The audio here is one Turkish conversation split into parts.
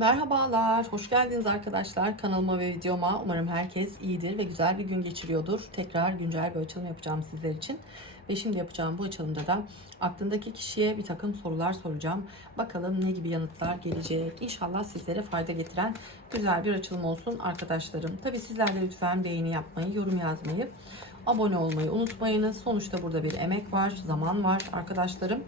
Merhabalar, hoş geldiniz arkadaşlar kanalıma ve videoma. Umarım herkes iyidir ve güzel bir gün geçiriyordur. Tekrar güncel bir açılım yapacağım sizler için. Ve şimdi yapacağım bu açılımda da aklındaki kişiye bir takım sorular soracağım. Bakalım ne gibi yanıtlar gelecek. İnşallah sizlere fayda getiren güzel bir açılım olsun arkadaşlarım. Tabi sizler de lütfen beğeni yapmayı, yorum yazmayı, abone olmayı unutmayınız. Sonuçta burada bir emek var, zaman var arkadaşlarım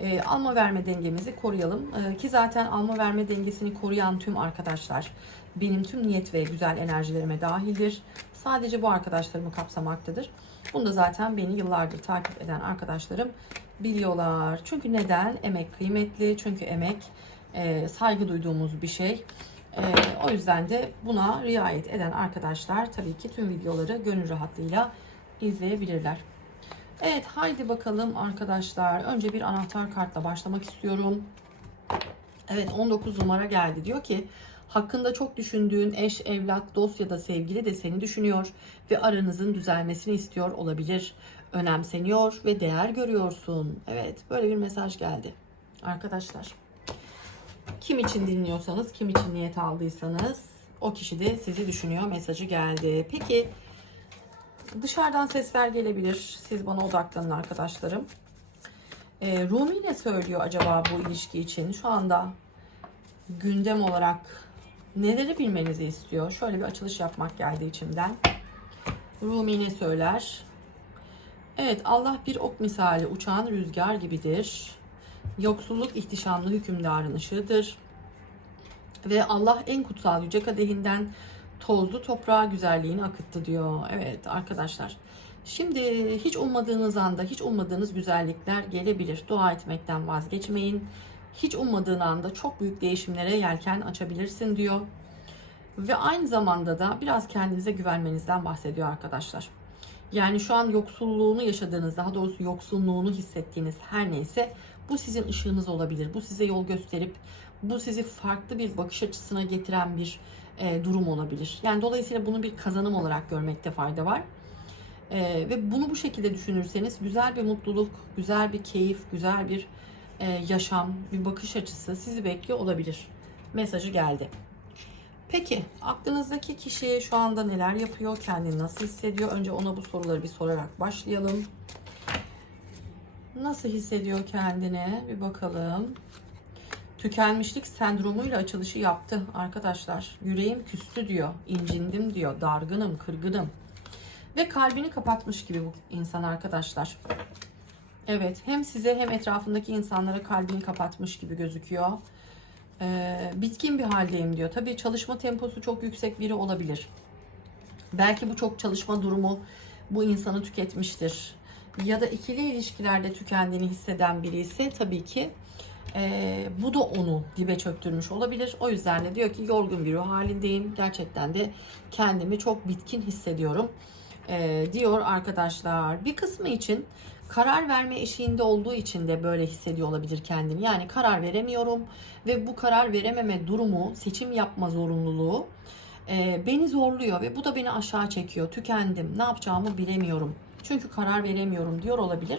e, alma verme dengemizi koruyalım. E, ki zaten alma verme dengesini koruyan tüm arkadaşlar benim tüm niyet ve güzel enerjilerime dahildir. Sadece bu arkadaşlarımı kapsamaktadır. Bunu da zaten beni yıllardır takip eden arkadaşlarım biliyorlar. Çünkü neden? Emek kıymetli. Çünkü emek e, saygı duyduğumuz bir şey. E, o yüzden de buna riayet eden arkadaşlar tabii ki tüm videoları gönül rahatlığıyla izleyebilirler. Evet haydi bakalım arkadaşlar. Önce bir anahtar kartla başlamak istiyorum. Evet 19 numara geldi. Diyor ki hakkında çok düşündüğün eş, evlat, dost ya da sevgili de seni düşünüyor ve aranızın düzelmesini istiyor olabilir. Önemseniyor ve değer görüyorsun. Evet böyle bir mesaj geldi. Arkadaşlar kim için dinliyorsanız, kim için niyet aldıysanız o kişi de sizi düşünüyor mesajı geldi. Peki Dışarıdan sesler gelebilir. Siz bana odaklanın arkadaşlarım. Ee, Rumi ne söylüyor acaba bu ilişki için? Şu anda gündem olarak neleri bilmenizi istiyor? Şöyle bir açılış yapmak geldi içimden. Rumi ne söyler? Evet Allah bir ok misali uçan rüzgar gibidir. Yoksulluk ihtişamlı hükümdarın ışığıdır. Ve Allah en kutsal yüce kadehinden tozlu toprağa güzelliğini akıttı diyor. Evet arkadaşlar. Şimdi hiç ummadığınız anda hiç ummadığınız güzellikler gelebilir. Dua etmekten vazgeçmeyin. Hiç ummadığın anda çok büyük değişimlere yelken açabilirsin diyor. Ve aynı zamanda da biraz kendinize güvenmenizden bahsediyor arkadaşlar. Yani şu an yoksulluğunu yaşadığınız, daha doğrusu yoksunluğunu hissettiğiniz her neyse bu sizin ışığınız olabilir. Bu size yol gösterip bu sizi farklı bir bakış açısına getiren bir e, durum olabilir. Yani dolayısıyla bunu bir kazanım olarak görmekte fayda var. E, ve bunu bu şekilde düşünürseniz güzel bir mutluluk, güzel bir keyif, güzel bir e, yaşam, bir bakış açısı sizi bekliyor olabilir. Mesajı geldi. Peki aklınızdaki kişi şu anda neler yapıyor, kendini nasıl hissediyor? Önce ona bu soruları bir sorarak başlayalım. Nasıl hissediyor kendini? Bir bakalım tükenmişlik sendromuyla açılışı yaptı arkadaşlar. Yüreğim küstü diyor, incindim diyor, dargınım, kırgınım. Ve kalbini kapatmış gibi bu insan arkadaşlar. Evet, hem size hem etrafındaki insanlara kalbini kapatmış gibi gözüküyor. Ee, bitkin bir haldeyim diyor. Tabii çalışma temposu çok yüksek biri olabilir. Belki bu çok çalışma durumu bu insanı tüketmiştir. Ya da ikili ilişkilerde tükendiğini hisseden biri ise tabii ki e, bu da onu dibe çöktürmüş olabilir. O yüzden de diyor ki yorgun bir ruh halindeyim. Gerçekten de kendimi çok bitkin hissediyorum e, diyor arkadaşlar. Bir kısmı için karar verme eşiğinde olduğu için de böyle hissediyor olabilir kendini. Yani karar veremiyorum ve bu karar verememe durumu, seçim yapma zorunluluğu e, beni zorluyor ve bu da beni aşağı çekiyor. Tükendim, ne yapacağımı bilemiyorum. Çünkü karar veremiyorum diyor olabilir.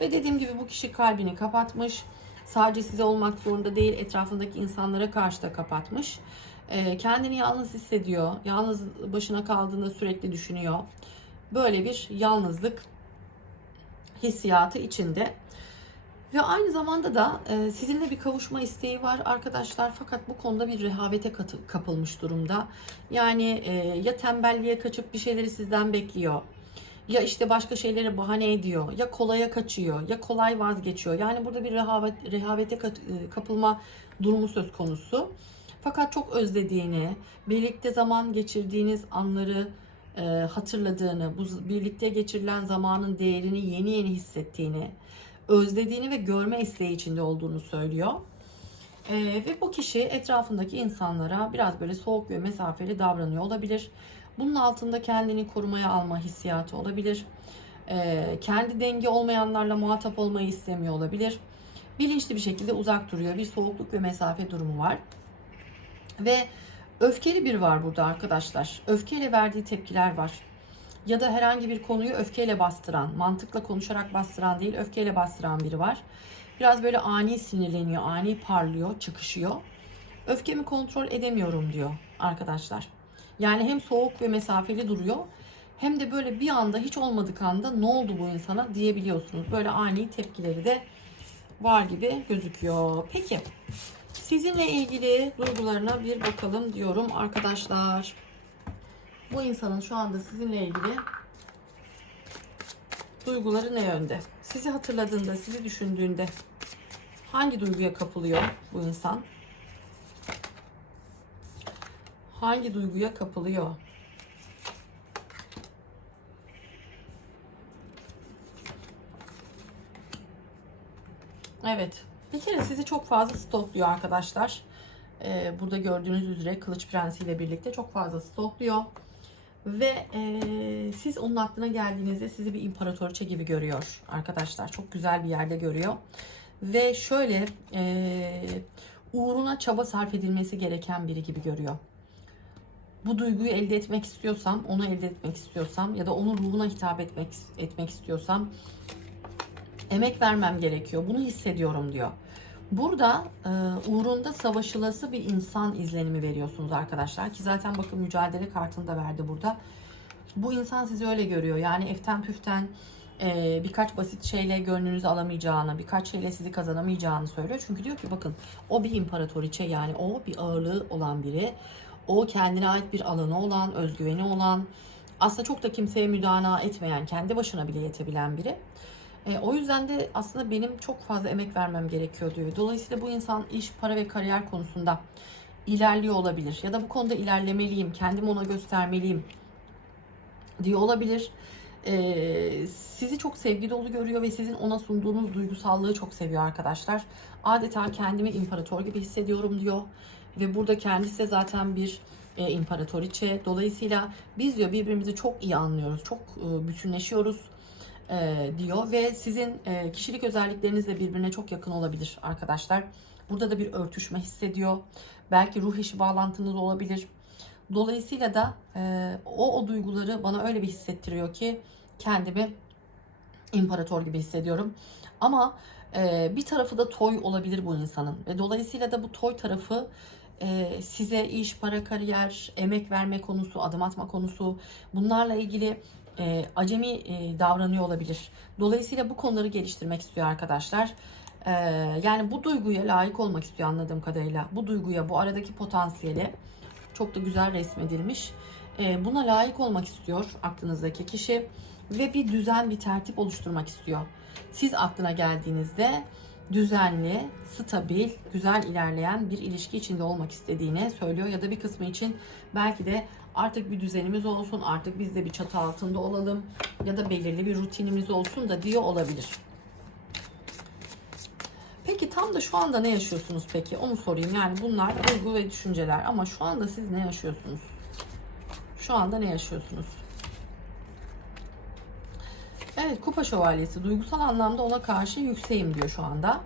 Ve dediğim gibi bu kişi kalbini kapatmış Sadece size olmak zorunda değil, etrafındaki insanlara karşı da kapatmış. E, kendini yalnız hissediyor. Yalnız başına kaldığında sürekli düşünüyor. Böyle bir yalnızlık hissiyatı içinde. Ve aynı zamanda da e, sizinle bir kavuşma isteği var arkadaşlar. Fakat bu konuda bir rehavete kapılmış durumda. Yani e, ya tembelliğe kaçıp bir şeyleri sizden bekliyor ya işte başka şeylere bahane ediyor, ya kolaya kaçıyor, ya kolay vazgeçiyor. Yani burada bir rehavet, rehavete e, kapılma durumu söz konusu. Fakat çok özlediğini, birlikte zaman geçirdiğiniz anları e, hatırladığını, bu birlikte geçirilen zamanın değerini yeni yeni hissettiğini, özlediğini ve görme isteği içinde olduğunu söylüyor. E, ve bu kişi etrafındaki insanlara biraz böyle soğuk ve mesafeli davranıyor olabilir. Bunun altında kendini korumaya alma hissiyatı olabilir. Ee, kendi denge olmayanlarla muhatap olmayı istemiyor olabilir. Bilinçli bir şekilde uzak duruyor. Bir soğukluk ve mesafe durumu var. Ve öfkeli bir var burada arkadaşlar. Öfkeyle verdiği tepkiler var. Ya da herhangi bir konuyu öfkeyle bastıran, mantıkla konuşarak bastıran değil, öfkeyle bastıran biri var. Biraz böyle ani sinirleniyor, ani parlıyor, çıkışıyor. Öfkemi kontrol edemiyorum diyor arkadaşlar. Yani hem soğuk ve mesafeli duruyor hem de böyle bir anda hiç olmadık anda ne oldu bu insana diyebiliyorsunuz. Böyle ani tepkileri de var gibi gözüküyor. Peki sizinle ilgili duygularına bir bakalım diyorum arkadaşlar. Bu insanın şu anda sizinle ilgili duyguları ne yönde? Sizi hatırladığında, sizi düşündüğünde hangi duyguya kapılıyor bu insan? Hangi duyguya kapılıyor? Evet. Bir kere sizi çok fazla stokluyor arkadaşlar. Ee, burada gördüğünüz üzere Kılıç Prensi ile birlikte çok fazla stokluyor. Ve e, siz onun aklına geldiğinizde sizi bir imparatoriçe gibi görüyor arkadaşlar. Çok güzel bir yerde görüyor. Ve şöyle e, uğruna çaba sarf edilmesi gereken biri gibi görüyor. Bu duyguyu elde etmek istiyorsam, onu elde etmek istiyorsam ya da onun ruhuna hitap etmek etmek istiyorsam emek vermem gerekiyor. Bunu hissediyorum diyor. Burada e, uğrunda savaşılası bir insan izlenimi veriyorsunuz arkadaşlar. Ki zaten bakın mücadele kartını da verdi burada. Bu insan sizi öyle görüyor. Yani eften püften e, birkaç basit şeyle gönlünüzü alamayacağını, birkaç şeyle sizi kazanamayacağını söylüyor. Çünkü diyor ki bakın o bir imparatoriçe yani o bir ağırlığı olan biri. O kendine ait bir alanı olan, özgüveni olan, aslında çok da kimseye müdana etmeyen, kendi başına bile yetebilen biri. E, o yüzden de aslında benim çok fazla emek vermem gerekiyor diyor. Dolayısıyla bu insan iş, para ve kariyer konusunda ilerliyor olabilir. Ya da bu konuda ilerlemeliyim, kendimi ona göstermeliyim diyor olabilir. E, sizi çok sevgi dolu görüyor ve sizin ona sunduğunuz duygusallığı çok seviyor arkadaşlar. Adeta kendimi imparator gibi hissediyorum diyor. Ve burada kendisi de zaten bir e, imparatoriçe. Dolayısıyla biz diyor birbirimizi çok iyi anlıyoruz, çok e, bütünleşiyoruz e, diyor ve sizin e, kişilik özellikleriniz de birbirine çok yakın olabilir arkadaşlar. Burada da bir örtüşme hissediyor. Belki ruh eşi bağlantınız olabilir. Dolayısıyla da e, o o duyguları bana öyle bir hissettiriyor ki kendimi imparator gibi hissediyorum. Ama e, bir tarafı da toy olabilir bu insanın ve dolayısıyla da bu toy tarafı e, size iş, para, kariyer, emek verme konusu, adım atma konusu bunlarla ilgili e, acemi e, davranıyor olabilir. Dolayısıyla bu konuları geliştirmek istiyor arkadaşlar. E, yani bu duyguya layık olmak istiyor anladığım kadarıyla. Bu duyguya, bu aradaki potansiyeli çok da güzel resmedilmiş. E, buna layık olmak istiyor aklınızdaki kişi ve bir düzen, bir tertip oluşturmak istiyor. Siz aklına geldiğinizde düzenli, stabil, güzel ilerleyen bir ilişki içinde olmak istediğini söylüyor ya da bir kısmı için belki de artık bir düzenimiz olsun, artık biz de bir çatı altında olalım ya da belirli bir rutinimiz olsun da diyor olabilir. Peki tam da şu anda ne yaşıyorsunuz peki? Onu sorayım. Yani bunlar duygu ve düşünceler ama şu anda siz ne yaşıyorsunuz? Şu anda ne yaşıyorsunuz? Evet kupa şövalyesi duygusal anlamda ona karşı yükseğim diyor şu anda.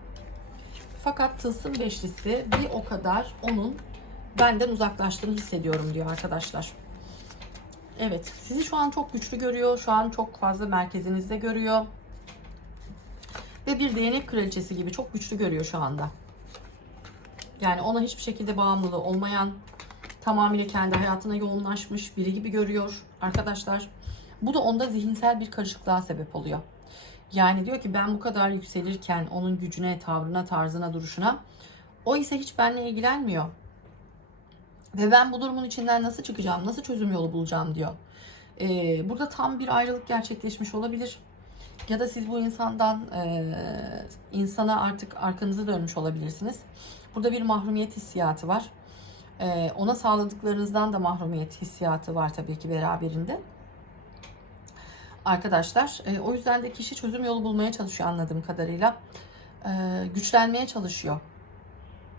Fakat tılsım beşlisi bir o kadar onun benden uzaklaştığını hissediyorum diyor arkadaşlar. Evet sizi şu an çok güçlü görüyor. Şu an çok fazla merkezinizde görüyor. Ve bir değnek kraliçesi gibi çok güçlü görüyor şu anda. Yani ona hiçbir şekilde bağımlılığı olmayan, tamamıyla kendi hayatına yoğunlaşmış biri gibi görüyor arkadaşlar. Bu da onda zihinsel bir karışıklığa sebep oluyor. Yani diyor ki ben bu kadar yükselirken onun gücüne, tavrına, tarzına, duruşuna o ise hiç benimle ilgilenmiyor. Ve ben bu durumun içinden nasıl çıkacağım, nasıl çözüm yolu bulacağım diyor. Ee, burada tam bir ayrılık gerçekleşmiş olabilir. Ya da siz bu insandan e, insana artık arkanızı dönmüş olabilirsiniz. Burada bir mahrumiyet hissiyatı var. E, ona sağladıklarınızdan da mahrumiyet hissiyatı var tabii ki beraberinde. Arkadaşlar e, o yüzden de kişi çözüm yolu bulmaya çalışıyor anladığım kadarıyla. E, güçlenmeye çalışıyor.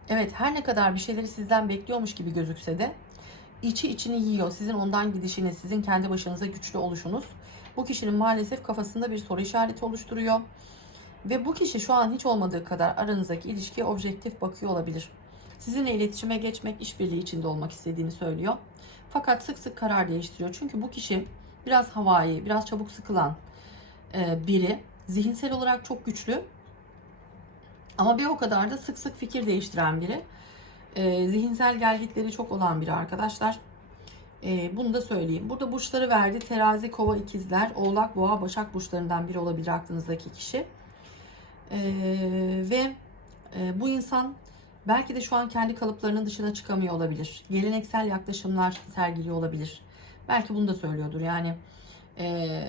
Evet her ne kadar bir şeyleri sizden bekliyormuş gibi gözükse de içi içini yiyor. Sizin ondan gidişiniz, sizin kendi başınıza güçlü oluşunuz bu kişinin maalesef kafasında bir soru işareti oluşturuyor. Ve bu kişi şu an hiç olmadığı kadar aranızdaki ilişkiye objektif bakıyor olabilir. Sizinle iletişime geçmek, işbirliği içinde olmak istediğini söylüyor. Fakat sık sık karar değiştiriyor. Çünkü bu kişi biraz havai, biraz çabuk sıkılan e, biri. Zihinsel olarak çok güçlü. Ama bir o kadar da sık sık fikir değiştiren biri. e, zihinsel gelgitleri çok olan biri arkadaşlar. E, bunu da söyleyeyim. Burada burçları verdi. Terazi, kova, ikizler, oğlak, boğa, başak burçlarından biri olabilir aklınızdaki kişi. Ve bu insan belki de şu an kendi kalıplarının dışına çıkamıyor olabilir. Geleneksel yaklaşımlar sergiliyor olabilir. Belki bunu da söylüyordur. Yani e,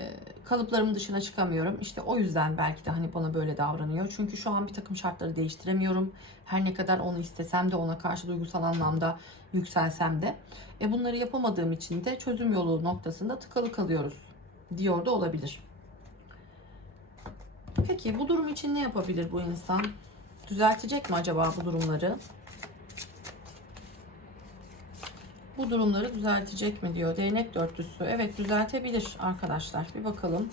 kalıplarımın dışına çıkamıyorum. İşte o yüzden belki de hani bana böyle davranıyor. Çünkü şu an bir takım şartları değiştiremiyorum. Her ne kadar onu istesem de ona karşı duygusal anlamda yükselsem de. E bunları yapamadığım için de çözüm yolu noktasında tıkalı kalıyoruz diyor da olabilir. Peki bu durum için ne yapabilir bu insan? Düzeltecek mi acaba bu durumları? Bu durumları düzeltecek mi diyor. Değnek dörtlüsü. Evet düzeltebilir arkadaşlar. Bir bakalım.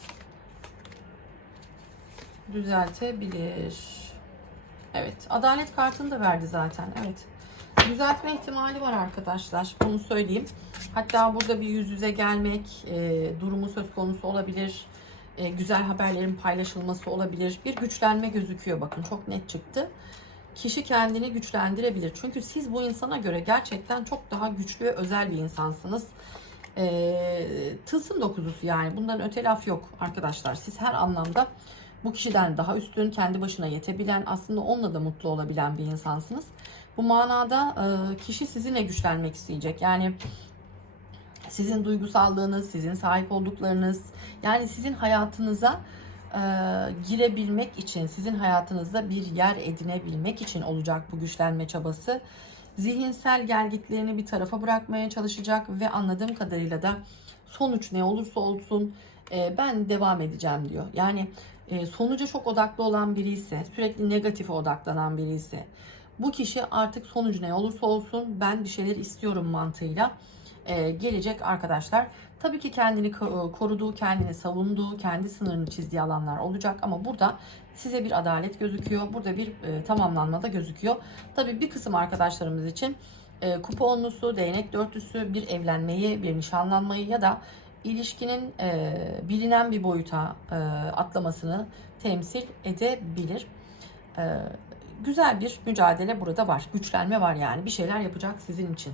Düzeltebilir. Evet. Adalet kartını da verdi zaten. Evet. Düzeltme ihtimali var arkadaşlar. Bunu söyleyeyim. Hatta burada bir yüz yüze gelmek e, durumu söz konusu olabilir. E, güzel haberlerin paylaşılması olabilir. Bir güçlenme gözüküyor. Bakın çok net çıktı kişi kendini güçlendirebilir. Çünkü siz bu insana göre gerçekten çok daha güçlü ve özel bir insansınız. Ee, tılsım dokuzusu yani bundan öte laf yok arkadaşlar. Siz her anlamda bu kişiden daha üstün, kendi başına yetebilen, aslında onunla da mutlu olabilen bir insansınız. Bu manada e, kişi sizinle güçlenmek isteyecek. Yani sizin duygusallığınız, sizin sahip olduklarınız, yani sizin hayatınıza e, girebilmek için, sizin hayatınızda bir yer edinebilmek için olacak bu güçlenme çabası. Zihinsel gelgitlerini bir tarafa bırakmaya çalışacak ve anladığım kadarıyla da sonuç ne olursa olsun e, ben devam edeceğim diyor. Yani e, sonuca çok odaklı olan biri ise, sürekli negatife odaklanan biri ise bu kişi artık sonucu ne olursa olsun ben bir şeyler istiyorum mantığıyla e, gelecek arkadaşlar. Tabii ki kendini koruduğu, kendini savunduğu, kendi sınırını çizdiği alanlar olacak ama burada size bir adalet gözüküyor. Burada bir e, tamamlanma da gözüküyor. Tabii bir kısım arkadaşlarımız için e, kupa onlusu, değnek dörtlüsü, bir evlenmeyi, bir nişanlanmayı ya da ilişkinin e, bilinen bir boyuta e, atlamasını temsil edebilir. E, güzel bir mücadele burada var. Güçlenme var yani. Bir şeyler yapacak sizin için.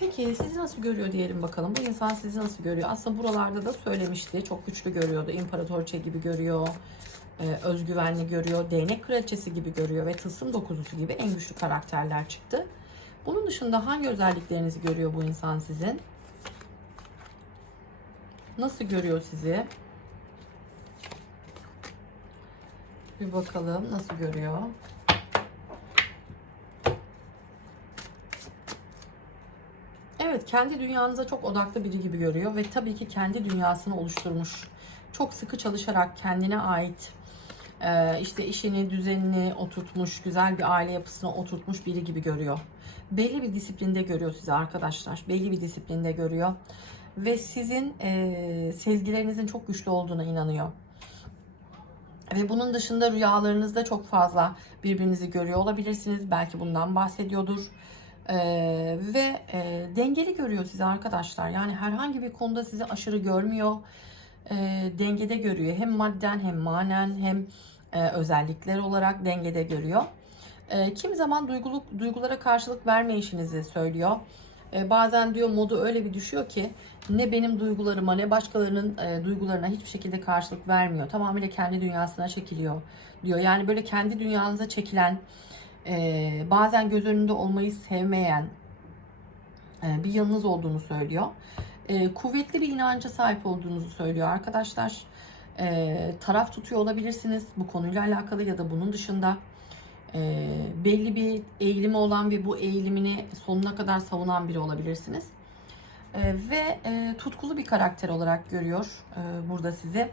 Peki sizi nasıl görüyor diyelim bakalım. Bu insan sizi nasıl görüyor? Aslında buralarda da söylemişti. Çok güçlü görüyordu. İmparatorçe gibi görüyor. E, özgüvenli görüyor. Değnek kraliçesi gibi görüyor. Ve tılsım dokuzusu gibi en güçlü karakterler çıktı. Bunun dışında hangi özelliklerinizi görüyor bu insan sizin? Nasıl görüyor sizi? Bir bakalım nasıl görüyor. Evet kendi dünyanıza çok odaklı biri gibi görüyor ve tabii ki kendi dünyasını oluşturmuş. Çok sıkı çalışarak kendine ait e, işte işini, düzenini oturtmuş, güzel bir aile yapısına oturtmuş biri gibi görüyor. Belli bir disiplinde görüyor sizi arkadaşlar. Belli bir disiplinde görüyor. Ve sizin e, sezgilerinizin çok güçlü olduğuna inanıyor. Ve bunun dışında rüyalarınızda çok fazla birbirinizi görüyor olabilirsiniz. Belki bundan bahsediyordur. Ee, ve e, dengeli görüyor sizi arkadaşlar. Yani herhangi bir konuda sizi aşırı görmüyor. E, dengede görüyor. Hem madden hem manen hem e, özellikler olarak dengede görüyor. E, kimi zaman duyguluk, duygulara karşılık vermeyişinizi söylüyor. E, bazen diyor modu öyle bir düşüyor ki ne benim duygularıma ne başkalarının e, duygularına hiçbir şekilde karşılık vermiyor. Tamamıyla kendi dünyasına çekiliyor diyor. Yani böyle kendi dünyanıza çekilen e, bazen göz önünde olmayı sevmeyen e, bir yanınız olduğunu söylüyor. E, kuvvetli bir inanca sahip olduğunuzu söylüyor arkadaşlar. E, taraf tutuyor olabilirsiniz bu konuyla alakalı ya da bunun dışında belli bir eğilimi olan ve bu eğilimini sonuna kadar savunan biri olabilirsiniz. Ve e, tutkulu bir karakter olarak görüyor e, burada sizi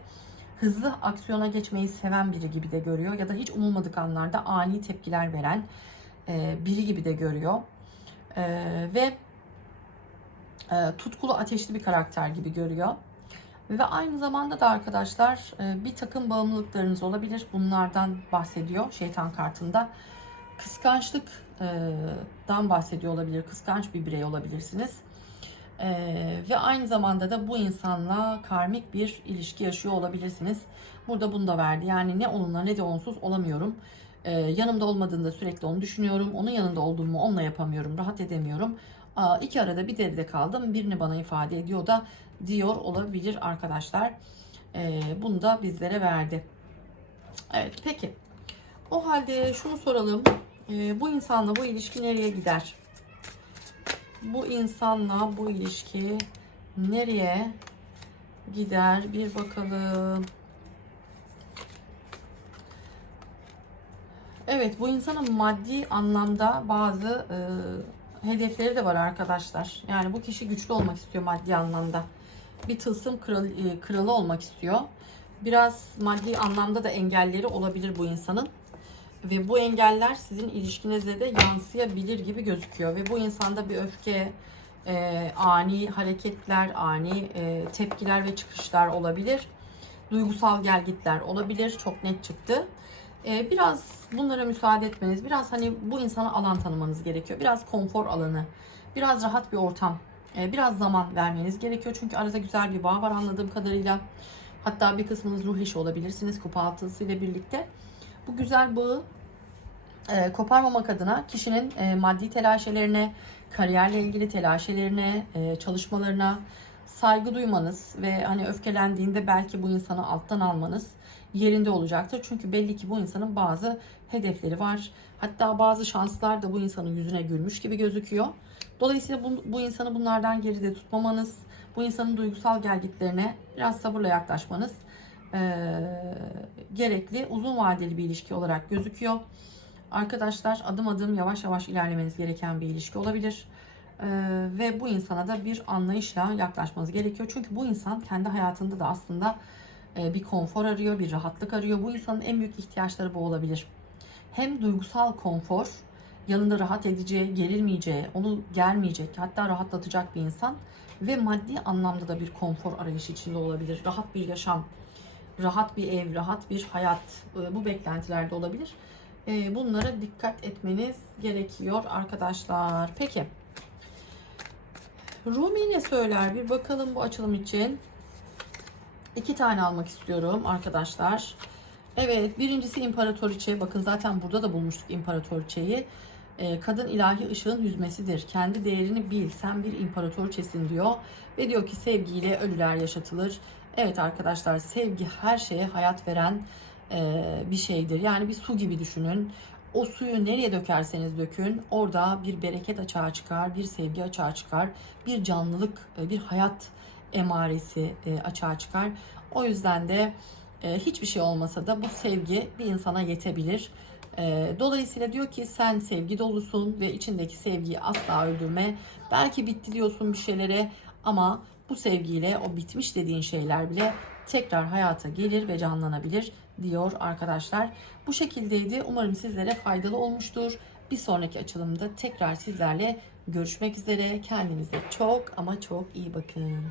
hızlı aksiyona geçmeyi seven biri gibi de görüyor ya da hiç umulmadık anlarda ani tepkiler veren e, biri gibi de görüyor. E, ve e, tutkulu ateşli bir karakter gibi görüyor. Ve aynı zamanda da arkadaşlar e, bir takım bağımlılıklarınız olabilir. Bunlardan bahsediyor şeytan kartında. Kıskançlıktan bahsediyor olabilir. Kıskanç bir birey olabilirsiniz. Ee, ve aynı zamanda da bu insanla karmik bir ilişki yaşıyor olabilirsiniz. Burada bunu da verdi. Yani ne onunla ne de onsuz olamıyorum Ee, yanımda olmadığında sürekli onu düşünüyorum. Onun yanında olduğumu onunla yapamıyorum. Rahat edemiyorum. Aa, iki arada bir deride kaldım. Birini bana ifade ediyor da diyor olabilir arkadaşlar. Ee, bunu da bizlere verdi. Evet peki. O halde şunu soralım. Ee, bu insanla bu ilişki nereye gider? Bu insanla bu ilişki nereye gider? Bir bakalım. Evet bu insanın maddi anlamda bazı e, hedefleri de var arkadaşlar. Yani bu kişi güçlü olmak istiyor maddi anlamda. Bir tılsım kralı, e, kralı olmak istiyor. Biraz maddi anlamda da engelleri olabilir bu insanın. Ve bu engeller sizin ilişkinize de yansıyabilir gibi gözüküyor. Ve bu insanda bir öfke, e, ani hareketler, ani e, tepkiler ve çıkışlar olabilir. Duygusal gelgitler olabilir. Çok net çıktı. E, biraz bunlara müsaade etmeniz, biraz hani bu insana alan tanımanız gerekiyor. Biraz konfor alanı, biraz rahat bir ortam, e, biraz zaman vermeniz gerekiyor. Çünkü arada güzel bir bağ var anladığım kadarıyla. Hatta bir kısmınız ruh eşi olabilirsiniz kupa altısı ile birlikte. Bu güzel bağı e, koparmamak adına kişinin e, maddi telaşelerine, kariyerle ilgili telaşelerine, e, çalışmalarına saygı duymanız ve hani öfkelendiğinde belki bu insanı alttan almanız yerinde olacaktır. Çünkü belli ki bu insanın bazı hedefleri var. Hatta bazı şanslar da bu insanın yüzüne gülmüş gibi gözüküyor. Dolayısıyla bu, bu insanı bunlardan geride tutmamanız, bu insanın duygusal gelgitlerine biraz sabırla yaklaşmanız gerekli. Uzun vadeli bir ilişki olarak gözüküyor. Arkadaşlar adım adım yavaş yavaş ilerlemeniz gereken bir ilişki olabilir. Ee, ve bu insana da bir anlayışla yaklaşmanız gerekiyor. Çünkü bu insan kendi hayatında da aslında e, bir konfor arıyor, bir rahatlık arıyor. Bu insanın en büyük ihtiyaçları bu olabilir. Hem duygusal konfor, yanında rahat edeceği, gerilmeyeceği, onu germeyecek, hatta rahatlatacak bir insan ve maddi anlamda da bir konfor arayışı içinde olabilir. Rahat bir yaşam, rahat bir ev, rahat bir hayat e, bu beklentilerde olabilir. E, Bunlara dikkat etmeniz gerekiyor arkadaşlar. Peki. Rumi ne söyler? Bir bakalım bu açılım için. İki tane almak istiyorum arkadaşlar. Evet birincisi İmparatoriçe. Bakın zaten burada da bulmuştuk İmparatoriçe'yi. Ee, kadın ilahi ışığın yüzmesidir. Kendi değerini bil. Sen bir imparatoriçesin diyor. Ve diyor ki sevgiyle ölüler yaşatılır. Evet arkadaşlar sevgi her şeye hayat veren e, bir şeydir. Yani bir su gibi düşünün. O suyu nereye dökerseniz dökün orada bir bereket açığa çıkar, bir sevgi açığa çıkar, bir canlılık, e, bir hayat emaresi e, açığa çıkar. O yüzden de e, hiçbir şey olmasa da bu sevgi bir insana yetebilir. Dolayısıyla diyor ki sen sevgi dolusun ve içindeki sevgiyi asla öldürme. Belki bitti diyorsun bir şeylere ama bu sevgiyle o bitmiş dediğin şeyler bile tekrar hayata gelir ve canlanabilir diyor arkadaşlar. Bu şekildeydi. Umarım sizlere faydalı olmuştur. Bir sonraki açılımda tekrar sizlerle görüşmek üzere. Kendinize çok ama çok iyi bakın.